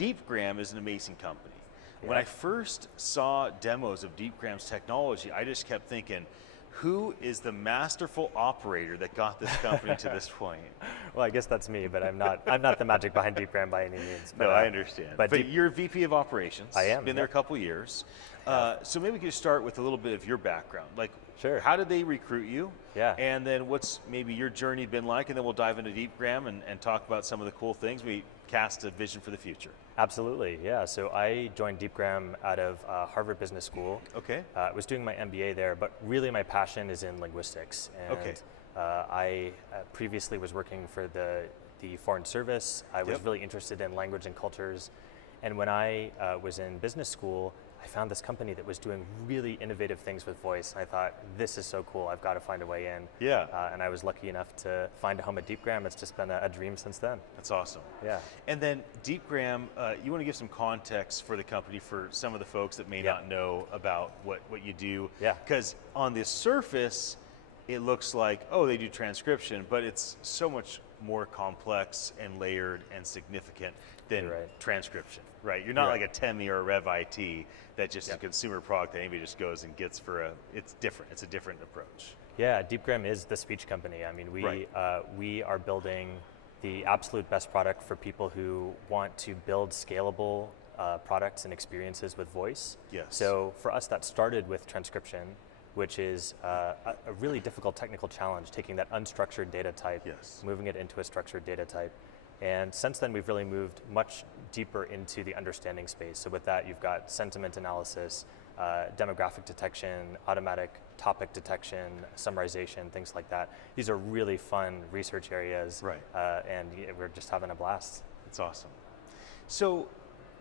Deepgram is an amazing company. Yeah. When I first saw demos of Deepgram's technology, I just kept thinking, who is the masterful operator that got this company to this point? Well, I guess that's me, but I'm not the magic behind Deepgram by any means. But, No, I understand. But you're VP of Operations. I am. Been there a couple years. So maybe we could start with a little bit of your background. Like, sure. How did they recruit you? Yeah. And then what's maybe your journey been like? And then we'll dive into Deepgram and talk about some of the cool things. We cast a vision for the future. Absolutely, yeah. So I joined Deepgram out of Harvard Business School. Okay. I was doing my MBA there, but really my passion is in linguistics. And okay. I previously was working for the Foreign Service. I was Yep. really interested in language and cultures. And when I was in business school, I found this company that was doing really innovative things with voice. And I thought, this is so cool, I've got to find a way in. Yeah. And I was lucky enough to find a home at Deepgram. It's just been a dream since then. That's awesome. Yeah. And then Deepgram, you want to give some context for the company for some of the folks that may Yeah. not know about what you do. Yeah. Because on the surface, it looks like, oh, they do transcription, but it's so much more complex and layered and significant than transcription, right? You're not like a TEMI or a RevIT that just a consumer product that anybody just goes and gets it's different. It's a different approach. Yeah, Deepgram is the speech company. I mean, we are building the absolute best product for people who want to build scalable products and experiences with voice. Yes. So for us, that started with transcription, which is a really difficult technical challenge, taking that unstructured data type, moving it into a structured data type. And since then, we've really moved much deeper into the understanding space. So with that, you've got sentiment analysis, demographic detection, automatic topic detection, summarization, things like that. These are really fun research areas, and we're just having a blast. That's awesome. So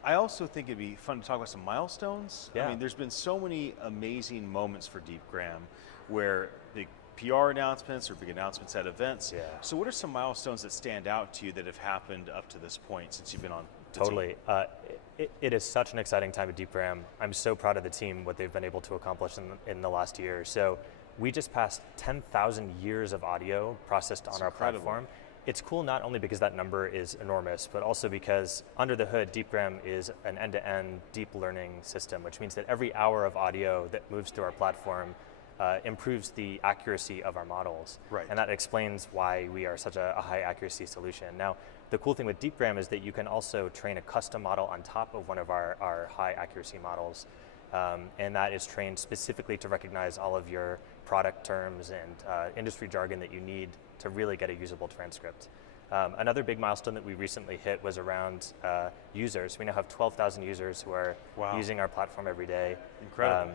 I also think it'd be fun to talk about some milestones. Yeah. I mean, there's been so many amazing moments for Deepgram where big PR announcements or big announcements at events. Yeah. So what are some milestones that stand out to you that have happened up to this point since you've been on the Totally. It is such an exciting time at Deepgram. I'm so proud of the team, what they've been able to accomplish in the last year. So we just passed 10,000 years of audio processed on our platform. It's cool not only because that number is enormous, but also because under the hood, Deepgram is an end-to-end deep learning system, which means that every hour of audio that moves through our platform improves the accuracy of our models. Right. And that explains why we are such a high accuracy solution. Now, the cool thing with Deepgram is that you can also train a custom model on top of one of our high accuracy models. And that is trained specifically to recognize all of your product terms and industry jargon that you need to really get a usable transcript. Another big milestone that we recently hit was around users. We now have 12,000 users who are using our platform every day. Incredible.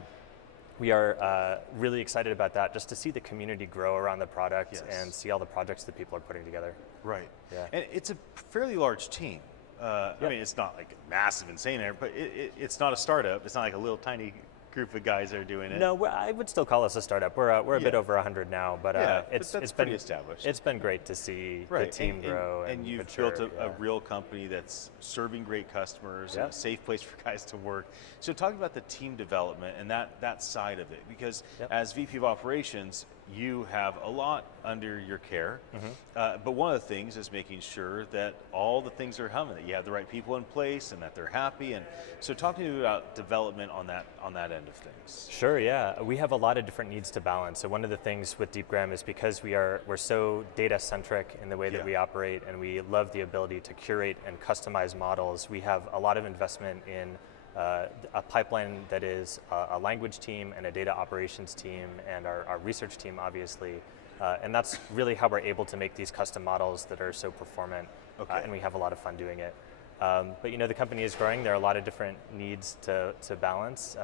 We are really excited about that, just to see the community grow around the product and see all the projects that people are putting together. Right. Yeah. And it's a fairly large team. I mean, it's not like massive, insane, but it's not a startup. It's not like a little tiny group of guys that are doing it. No, I would still call us a startup. We're a bit over 100 now, but it's pretty been established. It's been great to see the team grow and you've mature, built a real company that's serving great customers and a safe place for guys to work. So talk about the team development and that side of it, because as VP of Operations, you have a lot under your care, but one of the things is making sure that all the things are humming, that you have the right people in place and that they're happy. And so talk to me about development on that end of things. Sure, yeah. We have a lot of different needs to balance. So one of the things with Deepgram is because we're so data centric in the way that we operate, and we love the ability to curate and customize models, we have a lot of investment in a pipeline that is a language team and a data operations team and our research team, obviously. And that's really how we're able to make these custom models that are so performant, and we have a lot of fun doing it. But the company is growing. There are a lot of different needs to balance,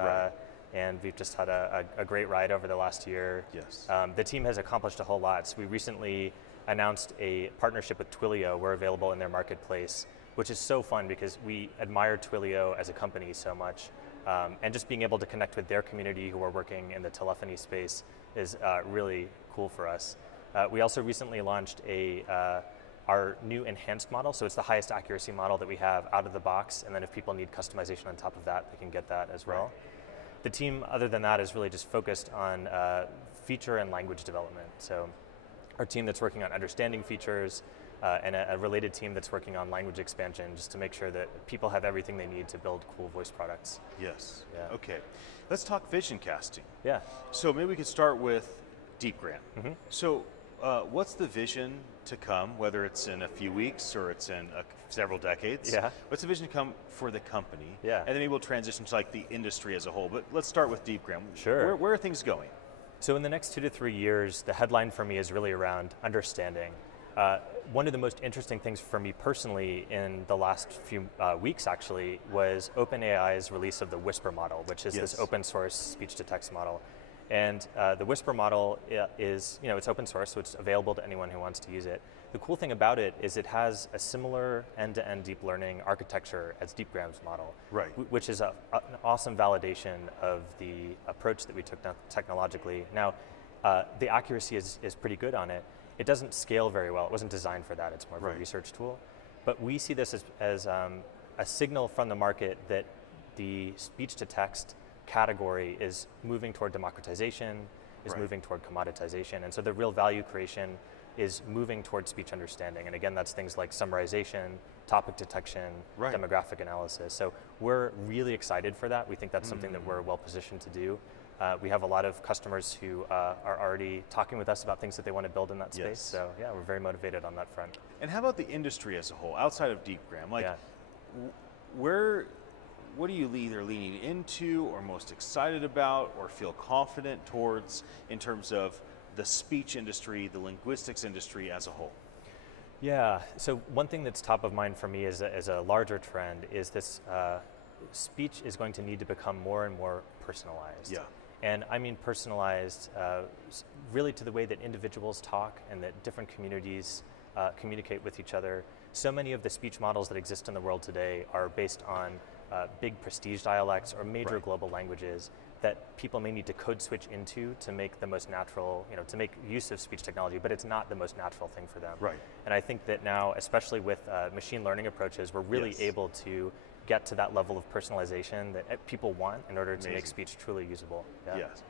and we've just had a great ride over the last year. Yes. The team has accomplished a whole lot. So we recently announced a partnership with Twilio. We're available in their marketplace, which is so fun because we admire Twilio as a company so much. And just being able to connect with their community who are working in the telephony space is really cool for us. We also recently launched our new enhanced model, so it's the highest accuracy model that we have out of the box, and then if people need customization on top of that, they can get that as well. The team, other than that, is really just focused on feature and language development. So our team that's working on understanding features, and a related team that's working on language expansion, just to make sure that people have everything they need to build cool voice products. Yes. Yeah. Okay. Let's talk Visioncasting. Yeah. So maybe we could start with Deepgram. So what's the vision to come, whether it's in a few weeks or it's in several decades? Yeah. What's the vision to come for the company? Yeah. And then maybe we'll transition to like the industry as a whole. But let's start with Deepgram. Sure. Where are things going? So in the next 2 to 3 years, the headline for me is really around understanding. One of the most interesting things for me personally in the last few weeks actually was OpenAI's release of the Whisper model, which is this open source speech to text model. And the Whisper model is, it's open source, so it's available to anyone who wants to use it. The cool thing about it is it has a similar end-to-end deep learning architecture as Deepgram's model, which is an awesome validation of the approach that we took technologically. Now, the accuracy is pretty good on it. It doesn't scale very well. It wasn't designed for that. It's more of a research tool. But we see this as a signal from the market that the speech to text category is moving toward democratization, is moving toward commoditization. And so the real value creation is moving toward speech understanding. And again, that's things like summarization, topic detection, demographic analysis. So we're really excited for that. We think that's something that we're well positioned to do. We have a lot of customers who are already talking with us about things that they want to build in that space. So yeah, we're very motivated on that front. And how about the industry as a whole, outside of Deepgram? Like, what are you either leaning into or most excited about or feel confident towards in terms of the speech industry, the linguistics industry as a whole? Yeah, so one thing that's top of mind for me as a larger trend is this speech is going to need to become more and more personalized. Yeah. And I mean personalized really to the way that individuals talk and that different communities communicate with each other. So many of the speech models that exist in the world today are based on big prestige dialects or major global languages that people may need to code switch into to make the most natural, to make use of speech technology, but it's not the most natural thing for them. Right. And I think that now, especially with machine learning approaches, we're really able to get to that level of personalization that people want in order to make speech truly usable. Yeah. Yes.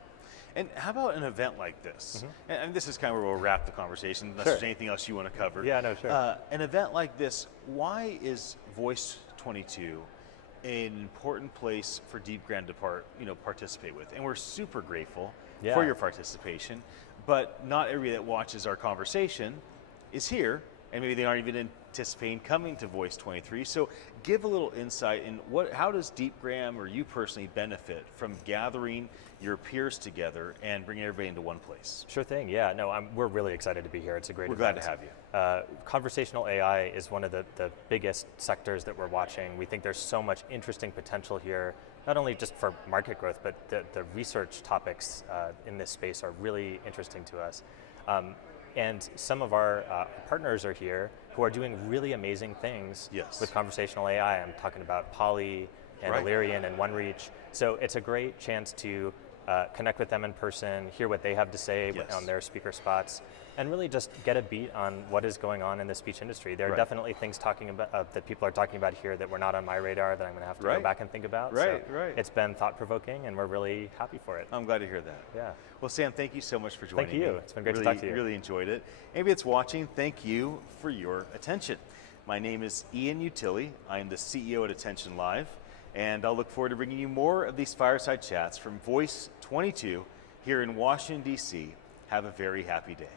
And how about an event like this? And this is kind of where we'll wrap the conversation, unless there's anything else you want to cover. Yeah, no, sure. An event like this, why is Voice 22 an important place for Deepgram to participate with? And we're super grateful for your participation, but not everybody that watches our conversation is here, and maybe they aren't even anticipating coming to Voice 23. So give a little insight in how does Deepgram or you personally benefit from gathering your peers together and bringing everybody into one place? Sure thing, yeah. No, we're really excited to be here. It's a great event. We're glad to have you. Conversational AI is one of the biggest sectors that we're watching. We think there's so much interesting potential here, not only just for market growth, but the research topics in this space are really interesting to us. And some of our partners are here who are doing really amazing things with conversational AI. I'm talking about Poly and Illyrian and OneReach. So it's a great chance to connect with them in person, hear what they have to say on their speaker spots, and really just get a beat on what is going on in the speech industry. There are definitely things talking about that people are talking about here that were not on my radar that I'm going to have to go back and think about. It's been thought-provoking, and we're really happy for it. I'm glad to hear that. Yeah. Well, Sam, thank you so much for joining me. Thank you. It's been great to talk to you. Really enjoyed it. Anybody that's watching, thank you for your attention. My name is Ian Utile. I am the CEO at attn.live, and I'll look forward to bringing you more of these fireside chats from Voice 22 here in Washington, D.C. Have a very happy day.